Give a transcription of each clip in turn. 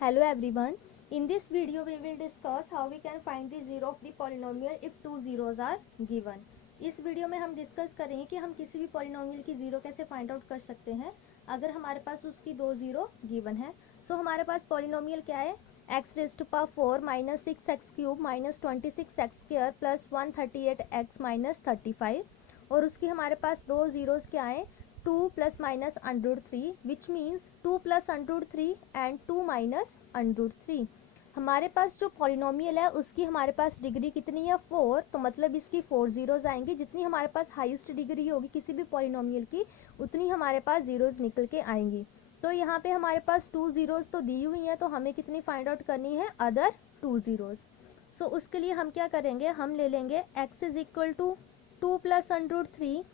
Hello everyone. In this video we will discuss how we can find the zero of the polynomial if two zeros are given. इस video में हम discuss करेंगे कि हम किसी भी पॉलिनोमियल की जीरो कैसे फाइंड आउट कर सकते हैं अगर हमारे पास उसकी दो जीरो गिवन है। सो हमारे पास पॉलिनोमियल क्या है, x raise to power 4 minus 6x cube minus 26x square plus 138x minus 35 और उसकी हमारे पास दो जीरोस क्या है, 2 plus minus under 3 which means 2 plus under 3 and 2 minus under 3। हमारे पास जो पॉलिनोमियल है उसकी हमारे पास डिग्री कितनी है, 4, तो मतलब इसकी 4 जीरोज आएंगी। जितनी हमारे पास हाईएस्ट डिग्री होगी किसी भी पॉलिनोमियल की उतनी हमारे पास जीरोज निकल के आएंगी। तो यहाँ पे हमारे पास 2 जीरोज तो दी हुई हैं, तो हमें कितनी फाइंड आउट करनी है, अदर 2 जीरोज। सो उसके लिए हम क्या करेंगे, हम ले लेंगे x is equal to 2 plus under 3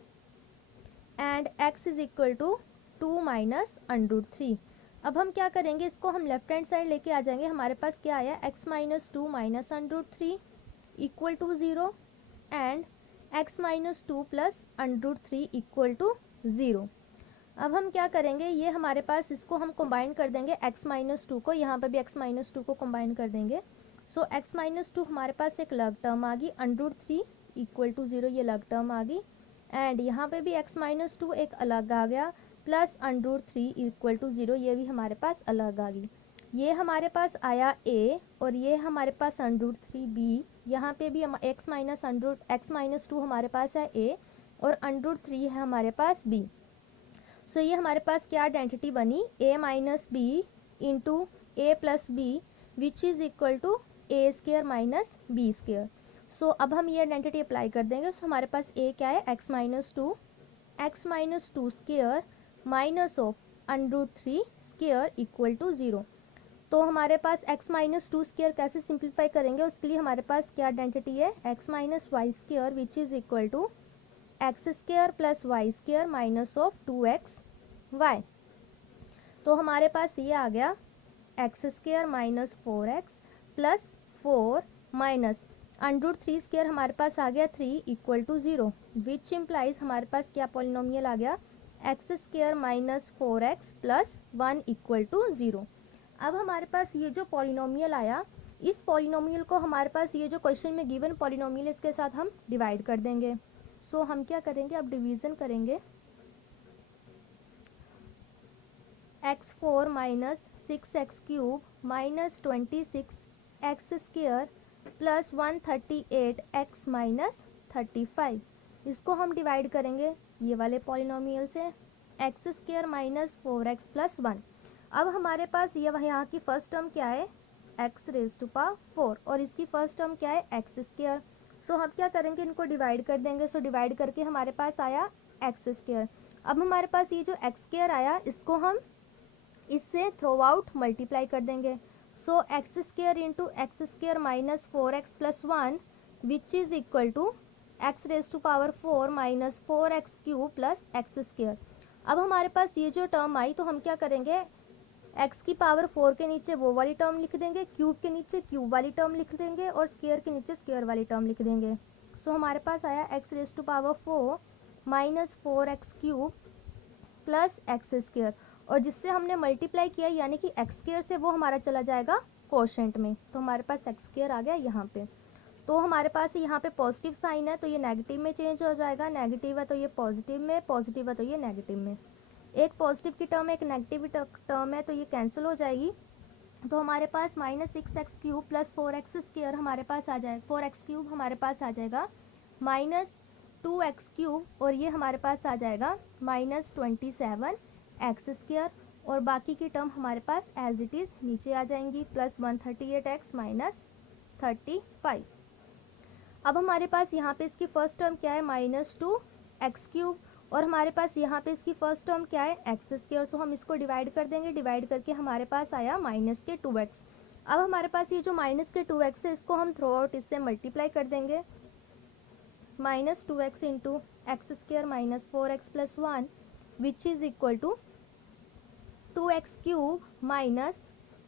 and x is equal to 2 minus under 3। अब हम क्या करेंगे, इसको हम लेफ्ट हैंड साइड लेके आ जाएंगे। हमारे पास क्या आया, x minus 2 minus under 3 equal to 0 and x minus 2 plus under 3 equal to 0। अब हम क्या करेंगे, ये हमारे पास इसको हम कंबाइन कर देंगे x माइनस 2 को, यहाँ पर भी x माइनस 2 को कंबाइन कर देंगे। सो x माइनस 2 हमारे पास एक अलग टर्म आ गई, अंडर 3 इक्वल टू 0 ये अलग टर्म आ गई एंड यहाँ पे भी x माइनस 2 एक अलग आ गया प्लस अंडर 3 इक्वल टू 0 ये भी हमारे पास अलग आ गई। ये हमारे पास आया a और ये हमारे पास अंडर 3 b। यहाँ पे भी हम x माइनस 2 हमारे पास है a और अंडर 3 है हमारे पास b। सो ये हमारे पास क्या आइडेंटिटी बनी, a minus B into A plus B which is equal to A square minus B square. So अब हम ये आइडेंटिटी अप्लाई कर देंगे। सो हमारे पास a क्या है, x minus two square minus of under 3 square equal to 0। तो हमारे पास x माइनस 2 स्केयर कैसे सिंप्लीफाई करेंगे, उसके लिए हमारे पास क्या आइडेंटिटी है, x minus y square which is equal to x square plus y square minus of 2x वाई। तो हमारे पास ये आ गया x square minus 4x plus 4 minus under 3 square हमारे पास आ गया 3 इक्वल टू 0 विच इम्प्लाइज हमारे पास क्या पॉलिनोमियल आ गया, x square minus 4x plus 1 equal to 0। अब हमारे पास ये जो पॉलिनोमियल आया, इस पॉलिनोमियल को हमारे पास ये जो क्वेश्चन में गिवन पॉलिनोमियल इसके साथ हम डिवाइड कर देंगे। सो हम क्या करेंगे, अब डिवीजन करेंगे, x4 minus 6x cube minus 26x square plus 138x minus 35। इसको हम डिवाइड करेंगे ये वाले पॉलिनोमियल से, x square minus 4x plus 1। अब हमारे पास ये यहाँ की फर्स्ट टर्म क्या है, x रेज टू पावर 4 और इसकी फर्स्ट टर्म क्या है, एक्स स्क्वायर। सो हम क्या करेंगे, इनको डिवाइड कर देंगे। सो डिवाइड करके हमारे पास आया एक्स स्क्वायर। अब हमारे पास ये जो एक्स स्क्वायर आया इसको हम इससे थ्रू आउट मल्टीप्लाई कर देंगे। So X square into x square minus 4x plus 1 which is equal to X raise to power 4 minus 4x cube plus x square. अब हमारे पास ये जो टर्म आई तो हम क्या करेंगे, x की पावर 4 के नीचे वो वाली टर्म लिख देंगे, क्यूब के नीचे क्यूब वाली टर्म लिख देंगे और स्क्वायर के नीचे स्क्वायर वाली टर्म लिख देंगे। सो हमारे पास आया x raise to power 4 minus 4x cube plus x square और जिससे हमने मल्टीप्लाई किया यानी कि एक्स स्क्वायर से वो हमारा चला जाएगा कोशेंट में, तो हमारे पास एक्स स्क्वायर आ गया यहाँ पे। तो हमारे पास यहाँ पे पॉजिटिव साइन है तो ये नेगेटिव में चेंज हो जाएगा, नेगेटिव है तो ये पॉजिटिव में, पॉजिटिव है तो ये नेगेटिव में। एक पॉजिटिव की टर्म एक नेगेटिव टर्म है तो ये कैंसिल हो जाएगी। तो हमारे पास minus 6x cube plus 4x square हमारे पास आ जाएगा, 4x क्यूब हमारे पास आ जाएगा माइनस 2x क्यूब और ये हमारे पास आ जाएगा माइनस 27x स्क्वायर और बाकी की टर्म हमारे पास एज इट इज़ नीचे आ जाएंगी, प्लस 138x माइनस 35। अब हमारे पास यहाँ पे इसकी फर्स्ट टर्म क्या है, माइनस 2x क्यूब और हमारे पास यहाँ पे इसकी फर्स्ट टर्म क्या है, एक्स स्क्वायर। तो हम इसको डिवाइड कर देंगे, डिवाइड करके हमारे पास आया माइनस के 2x। अब हमारे पास ये जो माइनस के 2x है इसको हम थ्रू आउट इससे मल्टीप्लाई कर देंगे, minus 2x into x square minus 4x plus 1 which is equal to 2x cube minus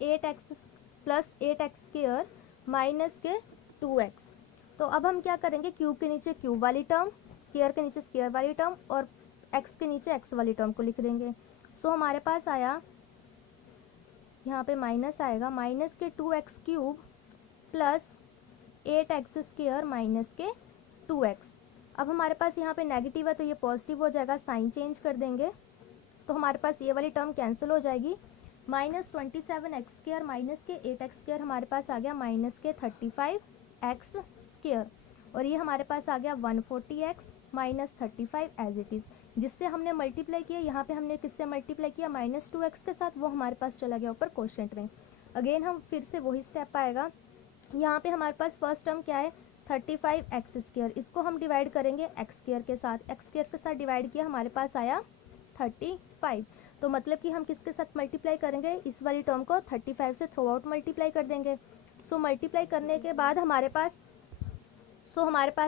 8x plus 8x square minus के 2x। तो अब हम क्या करेंगे, क्यूब के नीचे क्यूब वाली टर्म, स्क्वायर के नीचे स्क्वायर वाली टर्म और एक्स के नीचे एक्स वाली टर्म को लिख देंगे। सो हमारे पास आया यहाँ पे माइनस आएगा, माइनस के 2x cube plus 8x square minus के 2x। अब हमारे पास यहाँ पे नेगेटिव है तो ये पॉजिटिव हो जाएगा, साइन चेंज कर देंगे तो हमारे पास ये वाली टर्म कैंसिल हो जाएगी। माइनस 27x स्क्वायर माइनस के 8x स्क्वायर हमारे पास आ गया माइनस के 35x स्क्वायर, और ये हमारे पास आ गया 140x minus 35 as it is, जिससे हमने मल्टीप्लाई किया। यहाँ पे हमने किससे मल्टीप्लाई किया, माइनस 2x के साथ, वो हमारे पास चला गया ऊपर कोशेंट में। अगेन हम फिर से वही स्टेप आएगा। यहाँ पे हमारे पास फर्स्ट टर्म क्या है, 35x स्क्वायर, इसको हम डिवाइड करेंगे x स्क्वायर के साथ, x स्क्वायर के साथ डिवाइड किया, हमारे पास आया 35। तो मतलब कि हम किसके साथ मल्टीप्लाई करेंगे, इस वाली टर्म को 35 से थ्रू आउट मल्टीप्लाई कर देंगे। सो मल्टीप्लाई करने के बाद हमारे पास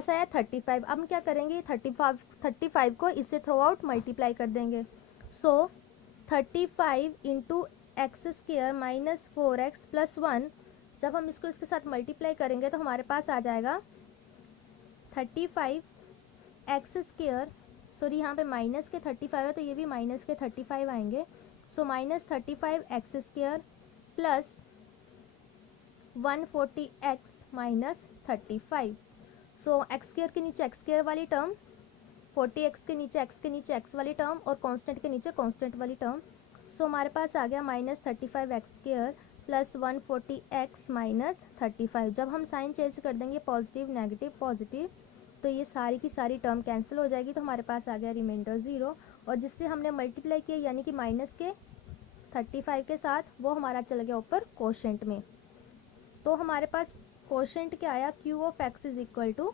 आया 35। अब हम क्या करेंगे, 35 को इससे थ्रू आउट मल्टीप्लाई कर देंगे। सो 35 into x square minus 4x plus 1, जब हम इसको इसके साथ मल्टीप्लाई करेंगे तो हमारे पास आ जाएगा 35x स्क्वायर, सॉरी यहाँ पे माइनस के 35 है तो ये भी माइनस के 35 आएंगे। So minus 35x square plus 140x minus 35। सो एक्स स्क्वायर के नीचे एक्स स्क्वायर वाली टर्म, 40x के नीचे x वाली टर्म, और कांस्टेंट के नीचे कांस्टेंट वाली टर्म। सो हमारे पास आ गया minus 35x square plus 140x minus 35। जब हम साइन चेंज कर देंगे पॉजिटिव नेगेटिव पॉजिटिव, तो ये सारी की सारी टर्म कैंसिल हो जाएगी, तो हमारे पास आ गया रिमाइंडर 0, और जिससे हमने मल्टीप्लाई किया यानी कि माइनस के 35 के साथ, वो हमारा चला गया ऊपर कोशेंट में। तो हमारे पास कोशेंट क्या आया, q of x is equal to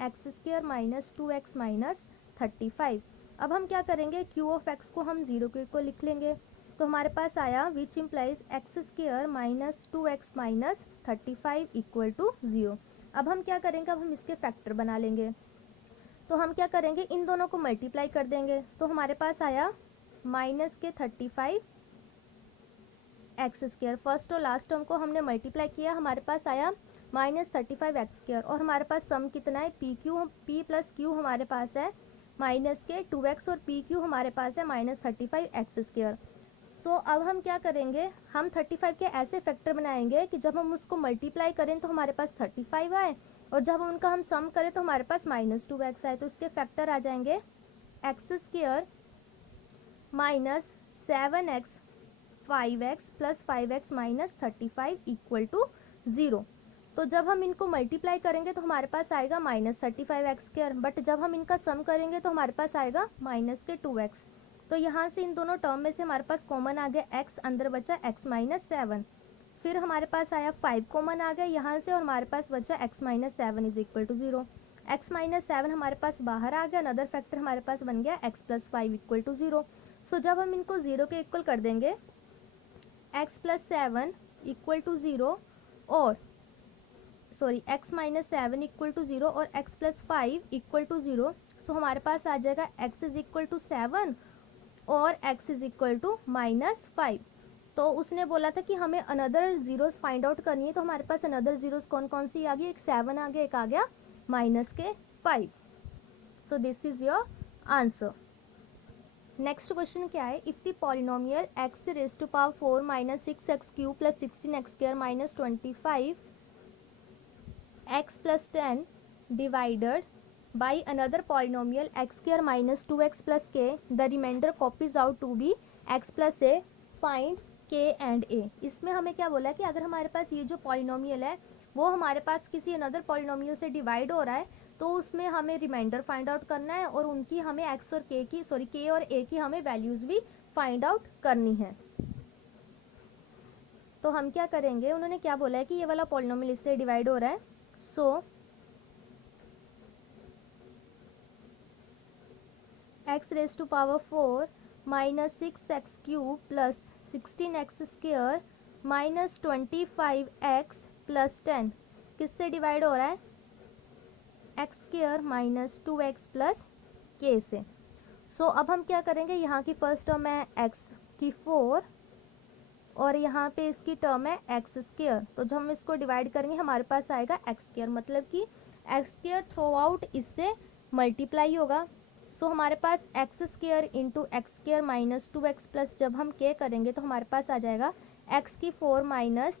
x square minus 2x minus 35। अब हम क्या करेंगे, क्यू ऑफ एक्स को हम 0 के इक्वल लिख लेंगे, तो हमारे पास आया which implies x square minus 2x minus 35 equal to 0। अब हम क्या करेंगे, अब हम इसके फैक्टर बना लेंगे, तो हम क्या करेंगे, इन दोनों को मल्टीप्लाई कर देंगे, तो हमारे पास आया माइनस के 35 एक्स स्क्वायर, फर्स्ट और लास्ट टर्म को हमने मल्टीप्लाई किया, हमारे पास आया माइनस 35 एक्स स्क्वायर, और हमारे पास सम कितना है, पी प्लस क्यू हमारे पास है माइनस के 2x, और पी क्यू हमारे पास है माइनस 35 एक्स स्क्वायर। सो अब हम क्या करेंगे, हम 35 के ऐसे फैक्टर बनाएंगे कि जब हम उसको मल्टीप्लाई करें तो हमारे पास 35 आए, और जब उनका हम सम करें तो हमारे पास माइनस 2x आए, तो उसके फैक्टर आ जाएंगे x square minus 7x 5x plus 5x minus 35 equal to 0। तो जब हम इनको मल्टीप्लाई करेंगे तो हमारे पास आएगा माइनस 35x स्क्वायर, बट जब हम इनका सम करेंगे तो हमारे पास आएगा माइनस के 2x। तो यहाँ से इन दोनों टर्म में से हमारे पास कॉमन आ गया x, अंदर बचा x माइनस 7, फिर हमारे पास आया 5 कॉमन आ गया यहाँ से, और हमारे पास बचा x minus 7 is equal to 0। x minus 7 हमारे पास बाहर आ गया, अनदर फैक्टर हमारे पास बन गया x प्लस 5 इक्वल टू 0। सो जब हम इनको 0 के इक्वल कर देंगे, x प्लस 7 इक्वल टू 0, और sorry x minus 7 equal to 0 और x plus 5 equal to 0, so हमारे पास आ जाएगा x इज इक्वल टू 7 और x is equal to minus 5। तो उसने बोला था कि हमें अनदर जीरोस फाइंड आउट करनी है, तो हमारे पास अनदर जीरोस कौन कौन सी आ गई, एक 7 आ गया, एक आ गया माइनस के 5। So this is your answer. Next question क्या है, if the polynomial x raise to power 4 minus 6x cube plus 16x square minus 25 x plus 10 divided by another polynomial x square minus 2x plus k, the remainder copies out to be x plus a, find k and a। इसमें हमें क्या बोला है कि अगर हमारे पास ये जो पॉलिनोमियल है वो हमारे पास किसी अनदर पॉलिनोमियल से डिवाइड हो रहा है, तो उसमें हमें रिमाइंडर फाइंड आउट करना है, और उनकी हमें x और k की k और a की हमें वैल्यूज भी फाइंड आउट करनी है। तो हम क्या करेंगे, उन्होंने क्या बोला है कि ये वाला पॉलिनोमियल इससे डिवाइड हो रहा है, so x raise to power 4 minus 6x cube plus 16x square minus 25x plus 10 किससे डिवाइड हो रहा है, x square minus 2x plus k से। सो अब हम क्या करेंगे, यहाँ की फर्स्ट टर्म है x की 4 और यहाँ पे इसकी टर्म है एक्स स्क्वायर, तो जब हम इसको डिवाइड करेंगे हमारे पास आएगा एक्स स्क्वायर, मतलब कि एक्स स्क्वायर थ्रू आउट इससे मल्टीप्लाई होगा। सो हमारे पास x square into x square minus 2x plus जब हम के करेंगे तो हमारे पास आ जाएगा एक्स की 4 माइनस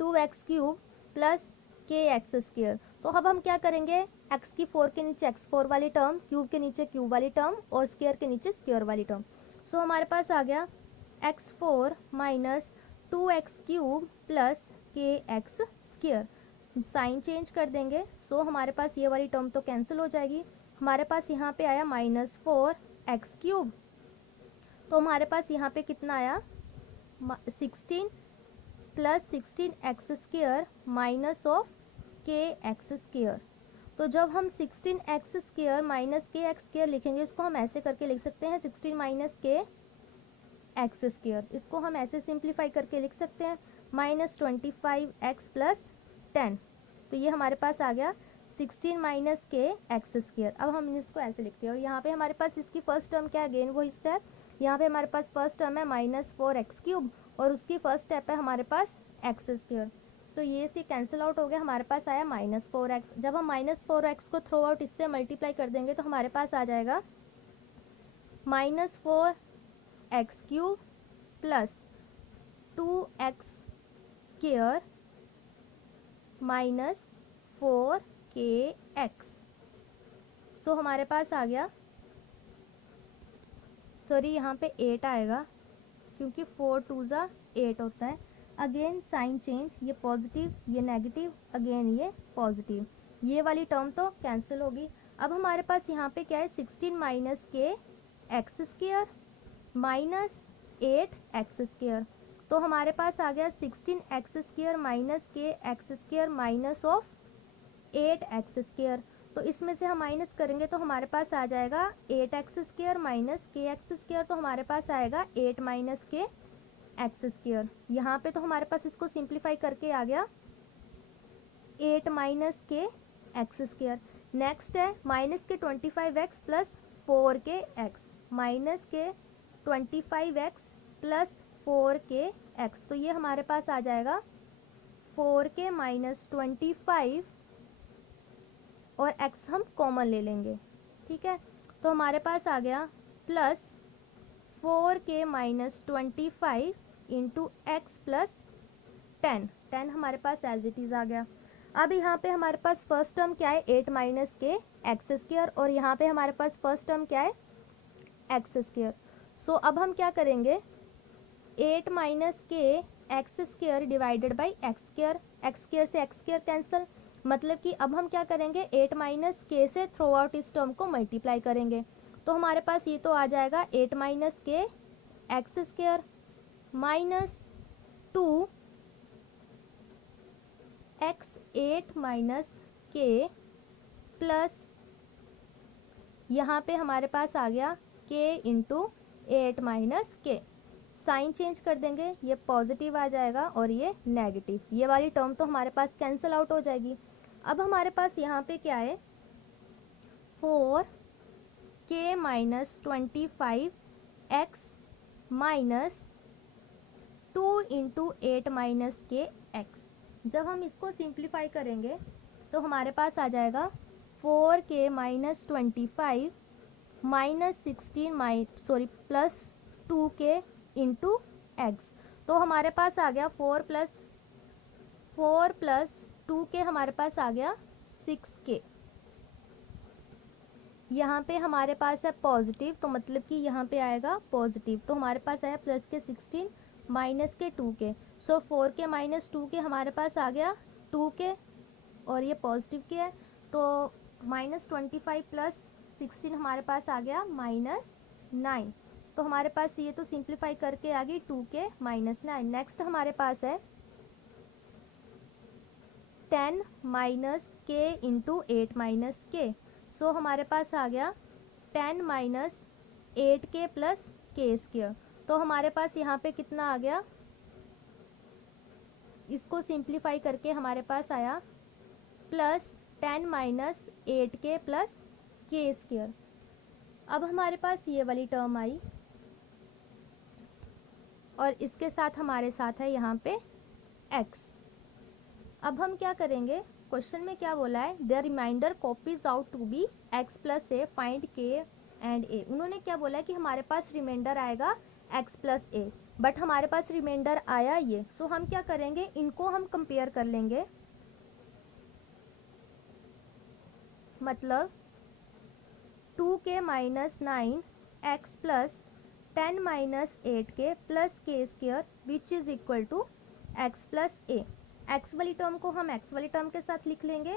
2x क्यूब प्लस के एक्स स्क्वायर। तो अब हम क्या करेंगे, x की 4 के नीचे x4 वाली टर्म, क्यूब के नीचे क्यूब वाली टर्म और स्क्वायर के नीचे स्क्वायर वाली टर्म। सो हमारे पास आ गया x4 minus 2x cube plus के एक्स स्क्वायर। साइन चेंज कर देंगे, सो हमारे पास ये वाली टर्म तो कैंसिल हो जाएगी। हमारे पास यहाँ पे आया -4x क्यूब, तो हमारे पास यहाँ पे कितना आया 16 plus 16x square minus of के एक्स स्क्वायर। तो जब हम 16x स्क्वायर माइनस के एक्स स्क्वायर लिखेंगे, इसको हम ऐसे करके लिख सकते हैं 16 माइनस के एक्स स्क्वायर। इसको हम ऐसे सिंप्लीफाई करके लिख सकते हैं -25x प्लस 10। तो ये हमारे पास आ गया 16 माइनस के एक्स स्क्वायर। अब हम इसको ऐसे लिखते हैं और यहाँ पे हमारे पास इसकी फर्स्ट टर्म क्या है, अगेन वही स्टेप। यहाँ पे हमारे पास फर्स्ट टर्म है -4x क्यूब और उसकी फर्स्ट स्टेप है हमारे पास एक्स स्क्वायर। तो ये से कैंसिल आउट हो गया, हमारे पास आया -4x। जब हम -4x को थ्रो आउट इससे मल्टीप्लाई कर देंगे तो हमारे पास आ जाएगा -4x cube plus 2x square minus 4kx। सो हमारे पास आ गया, सॉरी यहाँ पे 8 आएगा क्योंकि 4 2 ज़ा 8 होता है। अगेन साइन चेंज, ये पॉजिटिव ये नेगेटिव, अगेन ये पॉजिटिव, ये वाली टर्म तो कैंसिल होगी। अब हमारे पास यहाँ पे क्या है 16 माइनस के x square minus 8x square. तो हमारे पास आ गया 16x स्क्वायर माइनस के x square minus of 8x square. तो इसमें से हम माइनस करेंगे तो हमारे पास आ जाएगा 8x स्क्वायर माइनस के एक्स स्क्वायर। तो हमारे पास आएगा 8 माइनस के एक्स स्क्वायर। यहाँ पे तो हमारे पास इसको सिंप्लीफाई करके आ गया 8 माइनस के एक्स स्क्वायर। नेक्स्ट है माइनस के 25x प्लस 4 के एक्स, माइनस के 25x प्लस 4 के एक्स। तो ये हमारे पास आ जाएगा 4 के माइनस 25 और x हम कॉमन ले लेंगे, ठीक है। तो हमारे पास आ गया प्लस 4 के माइनस 25 इंटू एक्स प्लस 10 हमारे पास एज इट इज़ आ गया। अब यहाँ पे हमारे पास फर्स्ट टर्म क्या है 8 माइनस के एक्स स्क्वायर और यहाँ पे हमारे पास फर्स्ट टर्म क्या है एक्स स्क्वायर। सो अब हम क्या करेंगे 8 माइनस के x square divided by x square, x square से एक्स स्क्वायर कैंसिल, मतलब कि अब हम क्या करेंगे 8 माइनस के से थ्रू आउट इस टर्म को मल्टीप्लाई करेंगे। तो हमारे पास ये तो आ जाएगा 8 माइनस के x square minus 2 x 8 minus के प्लस यहाँ पे हमारे पास आ गया के इंटू 8 माइनस के। साइन चेंज कर देंगे, ये पॉजिटिव आ जाएगा और ये नेगेटिव, ये वाली टर्म तो हमारे पास कैंसिल आउट हो जाएगी। अब हमारे पास यहाँ पे क्या है 4 के minus 25 x minus 2 into 8 minus के एक्स। जब हम इसको सिंप्लीफाई करेंगे तो हमारे पास आ जाएगा 4 के माइनस 25 माइनस 16 प्लस 2 के इंटू एक्स। तो हमारे पास आ गया 4 प्लस 2 के हमारे पास आ गया 6k। यहाँ पे हमारे पास है पॉजिटिव, तो मतलब कि यहाँ पे आएगा पॉजिटिव, तो हमारे पास आया प्लस के 16 माइनस के 2k। सो 4 के माइनस 2 के हमारे पास आ गया 2k और ये पॉजिटिव के है, तो -25 प्लस 16 हमारे पास आ गया -9। तो हमारे पास ये तो सिंप्लीफाई करके आ गई 2k -9। नेक्स्ट हमारे पास है 10 माइनस के इंटू 8 माइनस के। सो हमारे पास आ गया 10 माइनस 8k प्लस के स्क्वायर। तो हमारे पास यहाँ पे कितना आ गया, इसको सिंप्लीफाई करके हमारे पास आया प्लस 10 माइनस 8k प्लस के स्क्वायर। अब हमारे पास ये वाली टर्म आई और इसके साथ हमारे साथ है यहाँ पे x। अब हम क्या करेंगे, क्वेश्चन में क्या बोला है the remainder comes out to be x plus a, find k and a। उन्होंने क्या बोला है कि हमारे पास रिमाइंडर आएगा x प्लस ए। बट हमारे पास रिमाइंडर आया ये। सो हम क्या करेंगे, इनको हम कंपेयर कर लेंगे, मतलब 2k minus 9x plus 10 minus 8k plus k square which is equal to x plus a. X वाली टर्म को हम एक्स वाली टर्म के साथ लिख लेंगे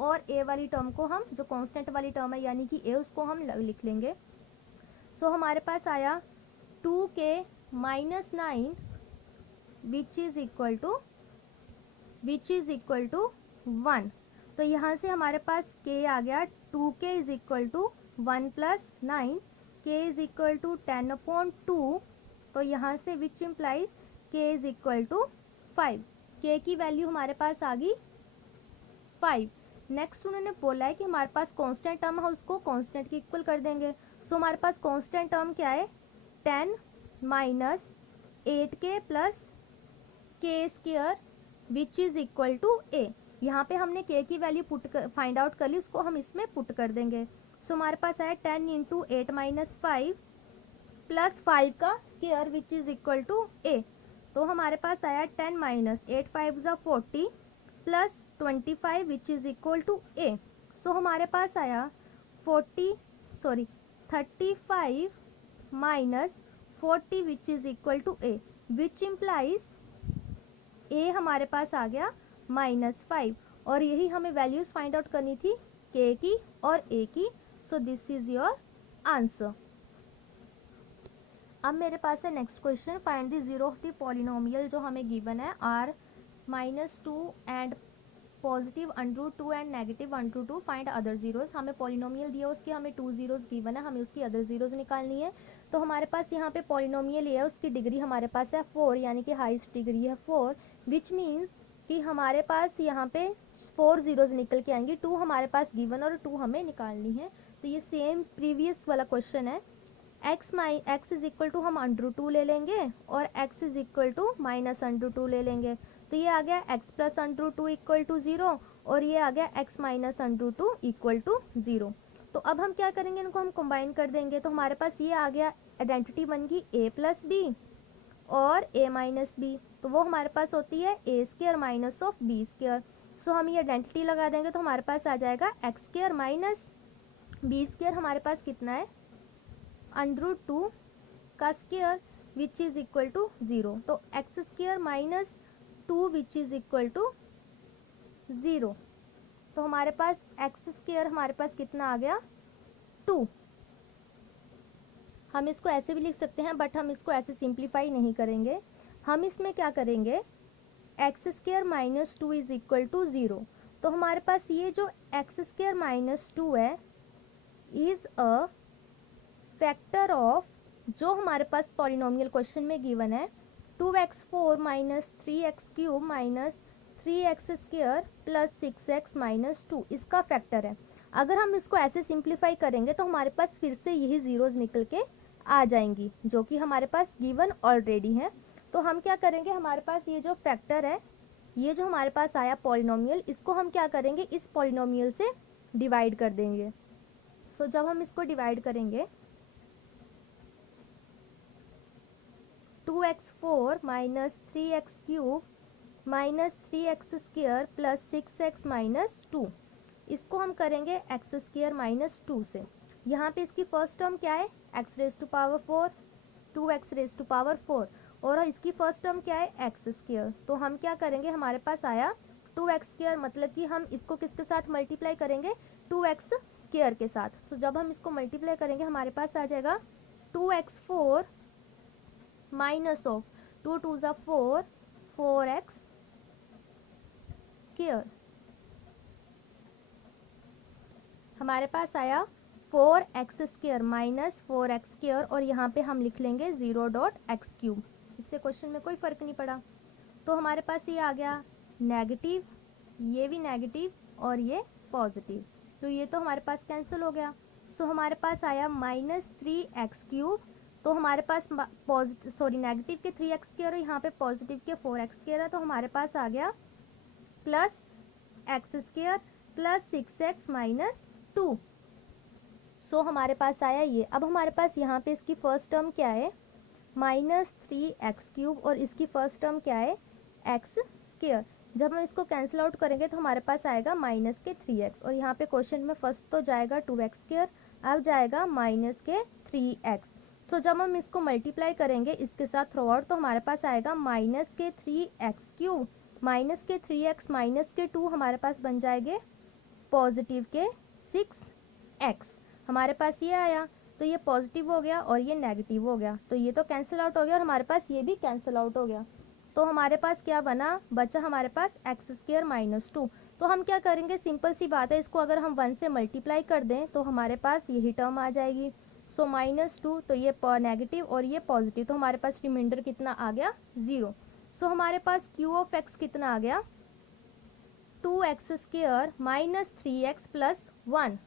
और ए वाली टर्म को हम, जो कांस्टेंट वाली टर्म है यानी कि ए, उसको हम लिख लेंगे। सो हमारे पास आया 2k minus 9 which is equal to 1। तो यहाँ से हमारे पास k आ गया, 2k is equal to 1 plus 9, k is equal to 10/2। तो यहाँ से which implies k is equal to 5। k की वैल्यू हमारे पास आ गई 5। नेक्स्ट उन्होंने बोला है कि हमारे पास कांस्टेंट टर्म है, उसको कांस्टेंट के इक्वल कर देंगे। सो हमारे पास कांस्टेंट टर्म क्या है, 10 minus 8k plus k square which is equal to a। यहाँ पे हमने k की वैल्यू फाइंड आउट कर ली, उसको हम इसमें पुट कर देंगे। सो हमारे पास आया 10 इंटू 8 माइनस 5 प्लस 5 का square which is equal to a। तो हमारे पास आया 10 minus 8 5 40 plus 25 which is equal to a। सो हमारे पास आया 35 minus 40 which is equal to a, which implies a हमारे पास आ गया -5। और यही हमें वैल्यूज फाइंड आउट करनी थी k की और a की। सो दिस इज योर आंसर। अब मेरे पास है next question, find the zero of the polynomial जो हमें गिवन है r -2 and positive √2 and negative √2, find other zeros. हमें पॉलिनोमियल दिया, उसके हमें 2 जीरोज गिवन है, हमें उसकी अदर जीरोज निकालनी है। तो हमारे पास यहाँ पे पॉलिनोमियल है, उसकी डिग्री हमारे पास है 4, यानी कि हाईएस्ट डिग्री है 4, विच मीन्स कि हमारे पास यहाँ पे 4 जीरोज निकल के आएंगी। 2 हमारे पास गिवन और 2 हमें निकालनी है। तो ये सेम प्रीवियस वाला क्वेश्चन है। x इज इक्वल टू हम √2 ले लेंगे और x इज इक्वल टू -√2 ले लेंगे। तो ये आ गया x प्लस √2 इक्वल टू 0 और ये आ गया x माइनस √2 इक्वल टू 0। तो अब हम क्या करेंगे, इनको हम कंबाइन कर देंगे। तो हमारे पास ये आ गया, आइडेंटिटी बन गई a प्लस बी और a माइनस बी। तो वो हमारे पास होती है a square minus of b square. सो हम ये आइडेंटिटी लगा देंगे तो हमारे पास आ जाएगा x square minus b square. हमारे पास कितना है, √2 का square which is equal to 0। तो x square minus 2 which is equal to 0। तो हमारे पास x स्क्वायर हमारे पास कितना आ गया, 2। हम इसको ऐसे भी लिख सकते हैं, बट हम इसको ऐसे सिंप्लीफाई नहीं करेंगे। हम इसमें क्या करेंगे, x square minus 2 is equal to 0। तो हमारे पास ये जो x स्क्वायर माइनस 2 है इज अ फैक्टर ऑफ, जो हमारे पास पॉलिनोमियल क्वेश्चन में गिवन है, 2x4 minus 3x³ minus 3x square plus 6x minus 2, इसका फैक्टर है। अगर हम इसको ऐसे सिंप्लीफाई करेंगे तो हमारे पास फिर से यही जीरोज निकल के आ जाएंगी, जो कि हमारे पास गिवन ऑलरेडी है। तो हम क्या करेंगे, हमारे पास ये जो फैक्टर है, ये जो हमारे पास आया पॉलिनोमियल, इसको हम क्या करेंगे, इस पॉलिनोमियल से डिवाइड कर देंगे। सो जब हम इसको डिवाइड करेंगे, 2x4 minus 3x³ minus 3x square plus 6x minus 2, इसको हम करेंगे x स्क्वायर माइनस 2 से। यहाँ पे इसकी फर्स्ट टर्म क्या है, x raise to power 4, 2x raise to power 4, और इसकी फर्स्ट टर्म क्या है, x स्क्वायर। तो हम क्या करेंगे, हमारे पास आया 2x स्क्वायर, मतलब कि हम इसको किसके साथ मल्टीप्लाई करेंगे, 2x स्क्वायर के साथ। तो जब हम इसको मल्टीप्लाई करेंगे हमारे पास आ जाएगा 2x4 माइनस ऑफ 2 2 ज़ा 4, 4x स्क्वायर। हमारे पास आया 4x square minus 4x square, और यहाँ पे हम लिख लेंगे 0.x³। इससे क्वेश्चन में कोई फर्क नहीं पड़ा। तो हमारे पास ये आ गया नेगेटिव, ये भी नेगेटिव और ये पॉजिटिव, तो ये तो हमारे पास कैंसिल हो गया। सो हमारे पास आया -3x³। तो हमारे पास नेगेटिव के 3x स्क्वायर और यहाँ पे पॉजिटिव के 4x स्क्वायर है, तो हमारे पास आ गया plus x square plus 6x minus 2। सो हमारे पास आया ये। अब हमारे पास यहाँ पे इसकी फर्स्ट टर्म क्या है, -3x³ और इसकी फर्स्ट टर्म क्या है, x²। जब हम इसको कैंसिल आउट करेंगे तो हमारे पास आएगा -3x, और यहाँ पे क्वेश्चन में फर्स्ट तो जाएगा 2x², अब जाएगा -3x। तो जब हम इसको मल्टीप्लाई करेंगे इसके साथ थ्रू आउट तो हमारे पास आएगा -3x³ -3x -2 हमारे पास बन जाएंगे +6x। हमारे पास ये आया, तो ये पॉजिटिव हो गया और ये नेगेटिव हो गया, तो ये तो कैंसिल आउट हो गया और हमारे पास ये भी कैंसिल आउट हो गया। तो हमारे पास क्या बना, बचा हमारे पास x² -2। तो हम क्या करेंगे, सिंपल सी बात है, इसको अगर हम 1 से मल्टीप्लाई कर दें तो हमारे पास यही टर्म आ जाएगी। सो -2, तो ये नेगेटिव और ये पॉजिटिव, तो हमारे पास रिमाइंडर कितना आ गया, 0। सो हमारे पास q(x) कितना आ गया, 2x² -3x + 1।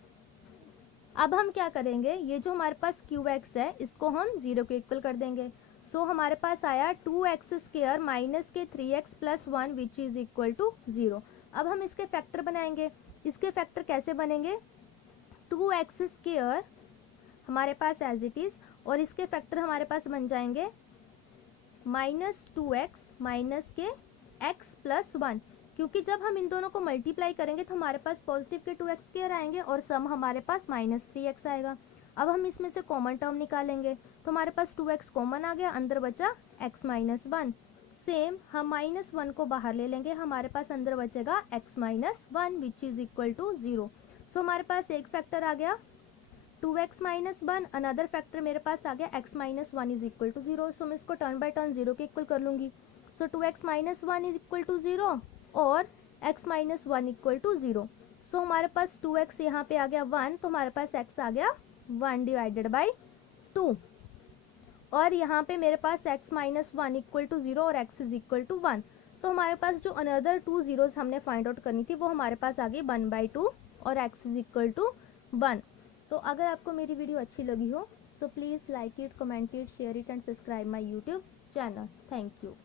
अब हम क्या करेंगे, ये जो हमारे पास qx है इसको हम 0 के इक्वल कर देंगे। सो हमारे पास आया 2x² -3x + 1 which is equal to 0। अब हम इसके फैक्टर बनाएंगे। इसके फैक्टर कैसे बनेंगे, 2x² हमारे पास एज इट इज, और इसके फैक्टर हमारे पास बन जाएंगे -2x -x + 1, क्योंकि जब हम इन दोनों को मल्टीप्लाई करेंगे तो हमारे पास पॉजिटिव के 2x² आएंगे और सम हमारे पास -3x आएगा। अब हम इसमें से कॉमन टर्म निकालेंगे तो हमारे पास 2x कॉमन आ गया, अंदर बचा x - 1। सेम हम -1 को बाहर ले लेंगे, हमारे पास अंदर बचेगा x - 1 which is equal to 0। So हमारे पास एक फैक्टर आ गया 2x - 1, अनदर फैक्टर मेरे पास आ गया x - 1 इज इक्वल टू 0। सो मैं इसको टर्न बाय टर्न 0 के इक्वल कर लूँगी। सो 2x - 1 इज इक्वल टू 0 और x - 1 इक्वल टू 0। सो हमारे पास 2x यहाँ पे आ गया 1, तो हमारे पास x आ गया 1 डिवाइडेड बाई 2, और यहाँ पे मेरे पास x - 1 इक्वल टू 0 और x इज इक्वल टू 1। तो हमारे पास जो अनदर 2 जीरोस हमने फाइंड आउट करनी थी वो हमारे पास आ गई 1/2 और x इज इक्वल टू 1। तो अगर आपको मेरी वीडियो अच्छी लगी हो so please like it, comment it, share it and subscribe my YouTube channel. Thank you.